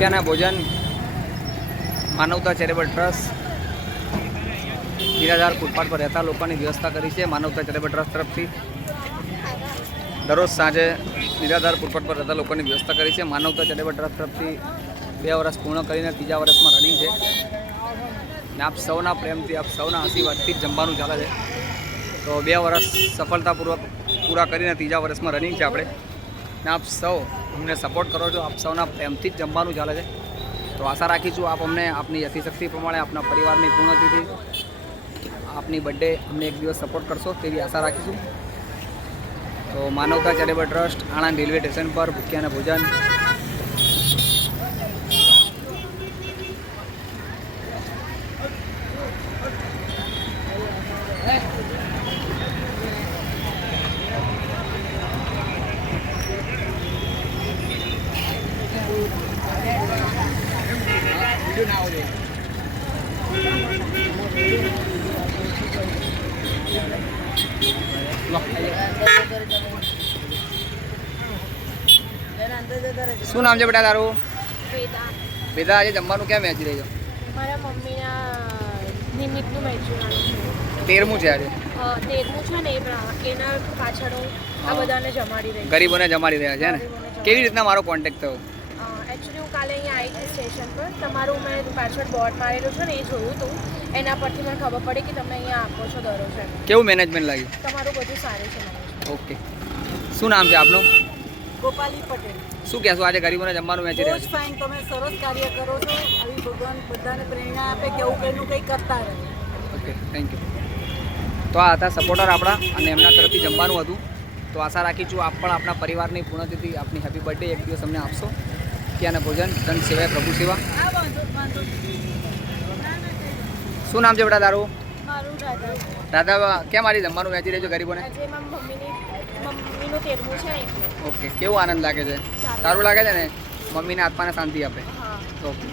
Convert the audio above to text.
ભૂખ્યાના ભોજન માનવતા charitable trust નિરાધાર ફૂટપાથ પર રહેતા લોકોની વ્યવસ્થા કરી છે માનવતા ચેરિટેબલ ટ્રસ્ટ તરફથી. દરરોજ સાંજે નિરાધાર ફૂટપાથ પર રહેતા લોકોની વ્યવસ્થા કરી છે માનવતા ચેરિટેબલ ટ્રસ્ટ તરફથી. 2 વર્ષ પૂર્ણ કરીને 3જા વર્ષમાં રનિંગ છે ને આપ સૌના પ્રેમથી આપ સૌના આશીર્વાદથી જ જમવાનું ચાલે છે. તો 2 વર્ષ સફળતાપૂર્વક પૂરા કરીને 3જા વર્ષમાં રનિંગ છે આપણે ને આપ સૌ અમને સપોર્ટ કરો છો. આપ સૌના પ્રેમથી જ જમવાનું ચાલે છે. તો આશા રાખીશું આપ અમને આપની યથાશક્તિ પ્રમાણે આપના પરિવારની પૂર્ણતિથિ આપની બર્થડે અમને એક દિવસ સપોર્ટ કરશો તેવી આશા રાખીશું. તો માનવતા charitable trust Anand railway station પર ભૂખ્યાના ભોજન. શું નામ છે બેટા તારું? વેદા. આજે જમવાનું ક્યાં વહેંચી રહી છો? મારા મમ્મીના નિમિત્તનું વહેંચવાનું છે. 13મું છે આજે. 13મું છે ને એના પાછળ હું આ બધાને જમાડી રહી છું. ગરીબોને જમાડી રહ્યા છે ને. કેવી રીતના મારો કોન્ટેક્ટ થયો? એકચ્યુઅલી હું કાલે અહીંયા આવી હતી સ્ટેશન પર. તમારું મેં પાછળ બોર્ડ મારેલું છે ને એ જોયું હતું. એના પરથી મને ખબર પડી કે તમે અહીંયા આપો છો દરરોજ. કેવું મેનેજમેન્ટ લાગ્યું? તમારું બધું સારું છે. ઓકે. શું નામ છે આપનું? ગોપાલી પટેલ. શું કહેશો આજે ગરીબોને જમવાનું વહેંચી રહ્યા બહુ જ ફાઇન. તમે સરસ કાર્ય કરો છો. આવી ભગવાન બધાને પ્રેરણા આપે કે એવું કંઈનું કંઈ કરતા રહે. Okay, thank you. તો આ હતા સપોર્ટર આપણા અને એમના તરફથી જમવાનું હતું. તો આશા રાખીશું આપ પણ આપણા પરિવારની પૂર્ણતિથિ આપની હેપી બર્થડે એક દિવસ અમને આપશો. ત્યાંના ભોજન ધન સેવાય પ્રભુ સેવા. શું નામ છે બેટા તારું? મારું દાદા કેમ આજે જમવાનું વહેંચી રહ્યો છો ગરીબોને? આજે મમ્મીનું 13મું છે એટલે. ઓકે, કેવો આનંદ લાગે છે? સારું લાગે છે ને? મમ્મીને આત્માને શાંતિ આપે. હા. ઓકે.